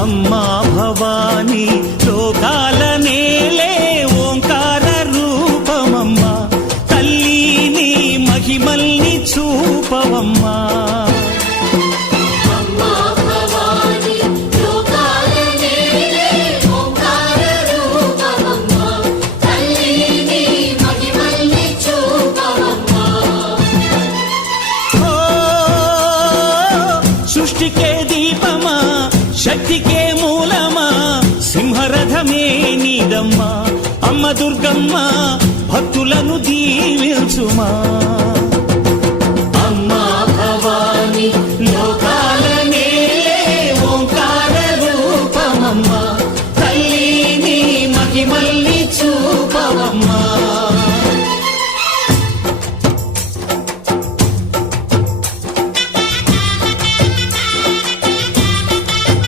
అమ్మా భవానీ లోకాల నేలే ఓంకార రూపమమ్మా, తల్లి నీ మహిమల్ని చూపవమ్మా. సృష్టికే దీపమా, శక్తికే మూలమా, సింహరథమే నీదమ్మా. అమ్మ దుర్గమ్మ భక్తులను దీవించుమా.